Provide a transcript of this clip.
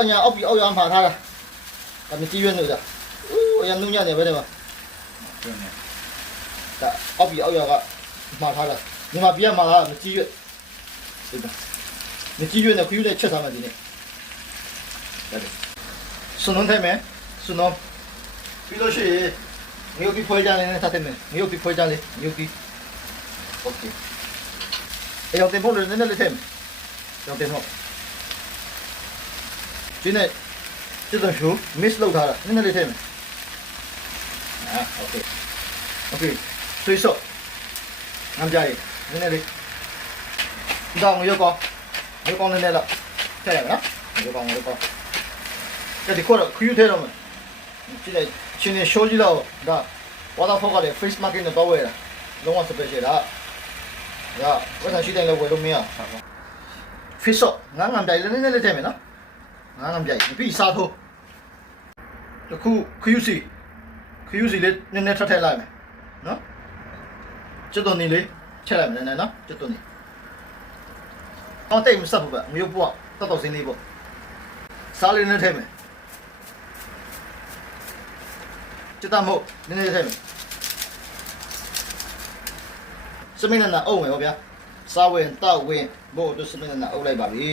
အညာအောက်ပြီးအောက်ရမှာထားတာဒါမြကြီးရွက်နေတာအိုးအရနုညံ့နေပဲတဲ့မှာဒါအောက်ပြီးအောက်ရကမှာထားတာညီမပြရမှာလားမြကြီးရွက်ဒီမှာမြကြီးရွက်နဲ့ခူးနဲ့ချက်ထားမှဒီနေ့ဒါစွန်းထဲမယ်စွန်းပြီးလို့ရှိရင်မြို့ပြီးဖွဲကြတယ်နဲ့ထားတယ်မယ်မြို့ပြီးဖွဲကြလေမြို့ပြီးโอเคအဲ့တော့တင်ဖို့လည်းနည်းနည်းလေးထည့်မယ်တော့တင်ဖို့ဒီနေ့ဒီတော့ရှု miss လောက်ထားတာနည်းနည်းလေးထည့်မယ်โอเคဆွေးစော့ငမ်းကြရနည်းနည်းလေးဒါငရုတ်ကောနည်းနည်းလောက်ထည့်ရမယ်နော်ငရုတ်ကောဒီခေါ်ခယူထဲတော့မယ်ဒီလေချင်းနေရှိုးကြည့်တော့ဒါဝါတာဖောက်ကလည်း face market နဲ့တော့ဝယ်တာလုံးဝ special ဒါဝတ်ဆန်ရှိတိုင်းလည်းဝယ်လို့မရ fish ဆော့ငန်းတိုင်လည်းနည်းနည်းလေးထည့်မယ်နော်ငန်းပြိုင်ပြီးစားထိုးတခုခယူစီလေးနည်းနည်းထပ်ထည့်လိုက်မယ်နော်ကျွတ်တော်နေလေးထည့်လိုက်မယ်နည်းနည်းနော်ကျွတ်တော်နေတော့တိတ်မစပ်ဘူးဗျမျိုးပွားတော်စင်းလေးပေါ့စားလေးနဲ့ထည့်မယ်ကျွတ်တမို့နည်းနည်းထည့်မယ်စမင်းနဲ့အုံးမယ်ဟောဗျာစားဝင်တောက်ဝင်ဘို့တို့စမင်းနဲ့အုပ်လိုက်ပါပြီ